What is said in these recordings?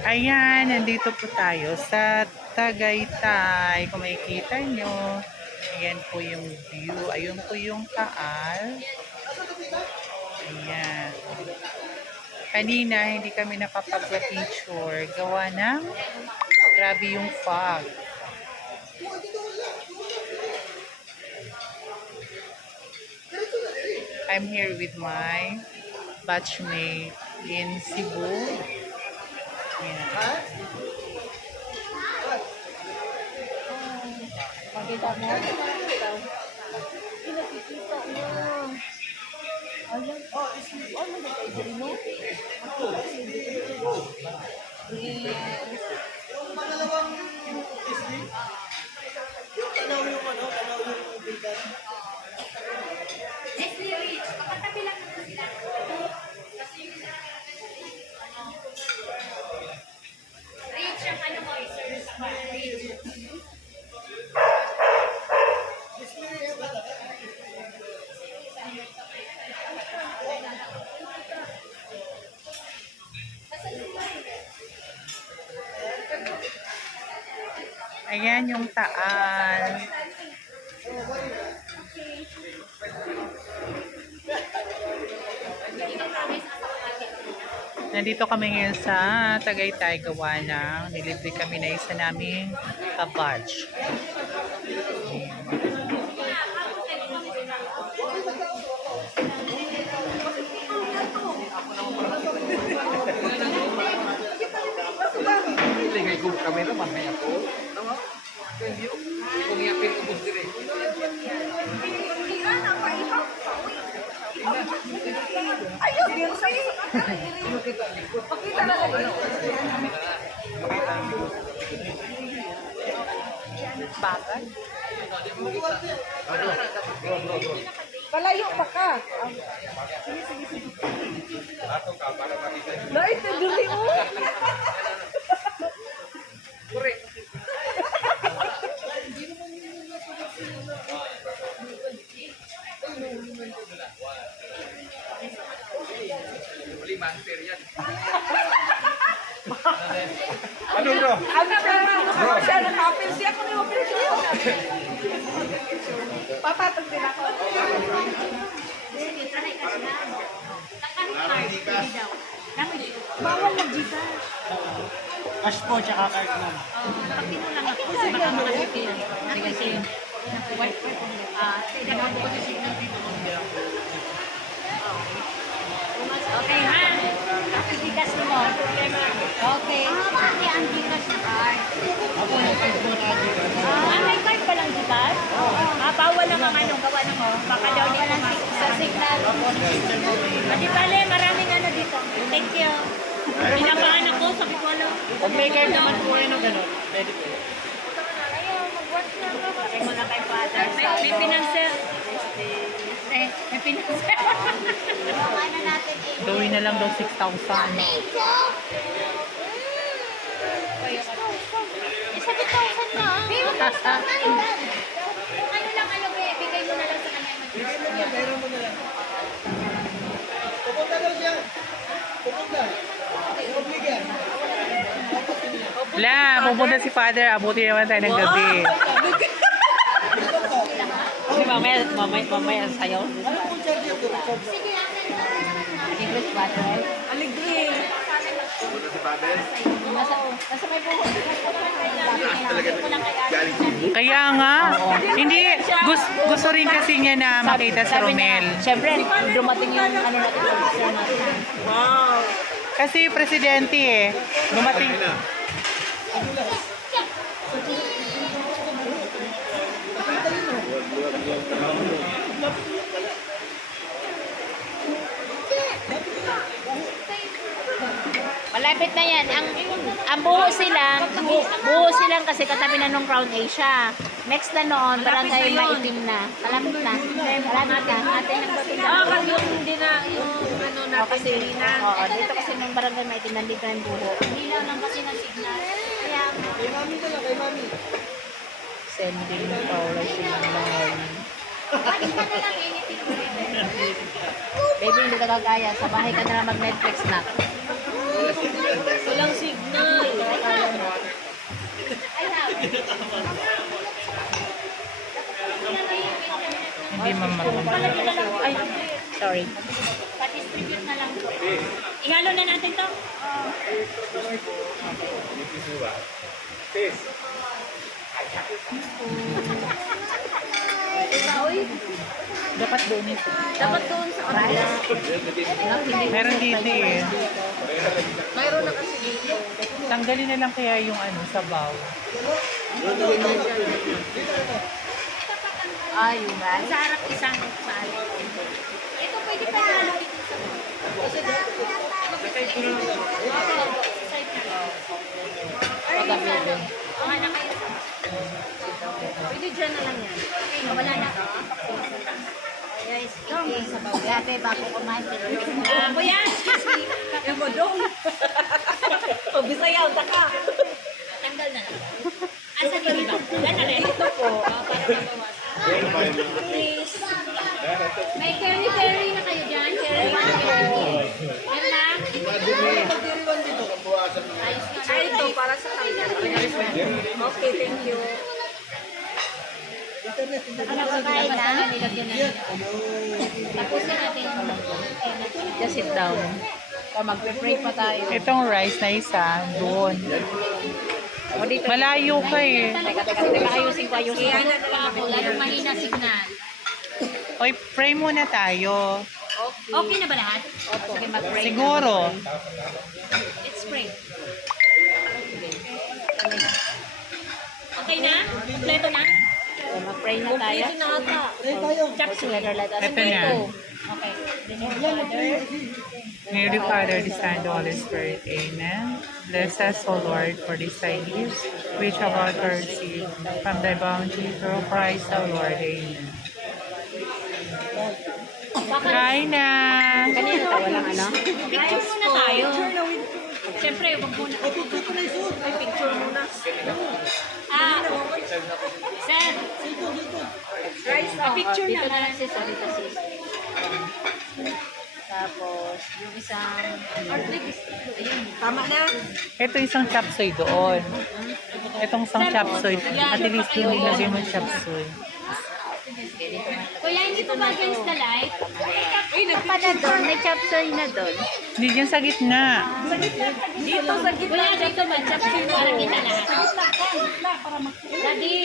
Ayan, nandito po tayo sa Tagaytay. Kung makikita nyo, ayan po yung view. Ayun po yung taal. Ayan. Kanina, hindi kami nakapag-picture. Gawa ng grabe yung fog. I'm here with my batchmate in Cebu. Makita mo? Hindi nakikita mo. Ayan. Oh, magkakaibig mo? Yes. Ayan yung taal. Nandito kami ngayon sa Tagaytay gawa ng nilibre kami na isa naming kabadge. Ligay ko kamera mamaya po. Tama? Video. Kung yapin ko dire. Ayun. Pakita na lang. Bagay. Palayo pa ka. Na ito, duli mo. Correct. Fair yan. Ano bro? Ano? Ano siya? Nakapil siya ko na yung pil siya. Patatag din ako. Sige, try ka sila. Nakamit card. Hindi daw. Bawal mag-gcash. Cash po, tsaka card ma'am. Pag tinulang ako, baka makasipil. Kasi, white, ah, kailangan ko kasi ng Okay, ha? Bigas mo. Okay. May ang bigas na card. Ako, card na dito. Ah, may card pa lang bigas? Ah, bawal lang ang ano, gawa ng mo. Baka daw di lang sa signal. Adi bale, maraming ano dito. Thank you. Pinapahan ako sa Picualo. Kung may card naman po kayo ng gano'n, pwede po. Ayaw, mag-work na ako. Sabi mo na kay Father. May, may pinanser. May pinanser. ano natin eh. Gawin na lang daw 6,000. Isa 2,000 na. Kung ano lang ano, be, bigay mo na lang sa kanya. Pupunta daw siya. Pupunta. Obligan. Wala, pupunta si father. Abuti naman tayo ng gabi. Kasi mamaya, mamaya, mamaya sayo. English ba, right? Aligri. Nasa, nasa may buhok. Kaya nga, hindi, gusto, gusto rin kasi niya na makita si Romel. Siyempre, dumating yung ano natin. Wow. Kasi presidente eh. Dumating. Malapit na yan. Ang, ang buho sila, bu- buho silang kasi katabi na nung Crown Asia. Next na noon, barangay maitim na. Malapit na. Malapit na. Natin ang na. Ah, kasi yung hindi na, yung ano Oo, natin, kasi, hindi na. oo, dito kasi nung barangay maitim, nandito na yung buho. Hindi lang lang kasi ng signal. Kaya, Kay mami na lang, kay mami. Sending power signal. Balik ka na lang anything. Baby, hindi ka kagaya. Sa bahay ka na lang mag-Netflix na. Walang signal. Hindi mamarunong. Ay, sorry. Pa-distribute na lang po. Ihalo na natin to. Okay. Peace. Dapat doon ito. Dapat doon sa kanila. Meron dito eh. Mayroon na kasi dito. Tanggalin na lang kaya yung ano, sabaw. Ah, yung rice. Sa harap isang sa. Ito pwede pa ihalo dito sa Pagkabi. Mga na kayo. Dyan na lang yan. Okay, wala na. Guys, ito sa bawgabe bago kumain. Ah, kuya, excuse me. Yung mo doon. Pag bisayaw, taka. Tanggal na lang. Asa din ba? Yan na rin. Ito po. para mabawasan. Please. May curry-curry na kayo dyan. Na. Ay, ito para sa kanya. Okay, thank you. Kakain na? Tapusin natin. Just sit down. Pa magpe-pray pa tayo. Itong rice na isa, doon. O dito. Malayo ka eh. Teka, teka, teka. Ayusin ko, ayusin ko. Kaya na ako. Lalong mahina signal. Oy, pray muna tayo. Okay na ba lahat? Opo. Sige, mag-pray. Siguro. Let's pray. Okay na? Kompleto na? Mag-pray na tayo. Pwede na ata. Ito pray. na. Okay. Father, and the Holy Spirit. Amen. Bless us, O Lord, for these thy gifts, which of our receive from thy bounty through Christ our Lord. Amen. Kain na! Kanina tayo walang ano? Picture muna tayo. Siyempre, wag muna. Ay, picture muna. Ah, sir, Rice a picture na na lang dito sis. Tapos, yung isang... Ayun. Tama na. Ito isang chop suey doon. Itong isang chop suey. At least nilagay mo chop suey. Kuya, hindi pa ba against the light? Ay, pa na doon. May chapsoy na doon. Hindi dyan sa gitna. Dito sa gitna. Kuya, dito ba? Chapsir para kita lahat. Daddy.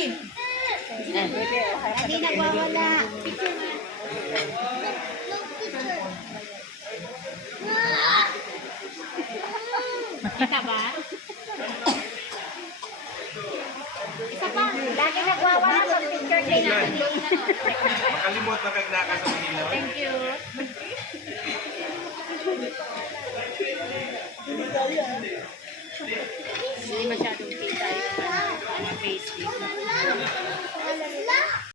Hindi nagwawala. Kita ba? Lagi nagwawala sa picture kay natin. Makalimot na kagnaka sa Manila. Thank you. Hindi masyadong kita yung ano, face.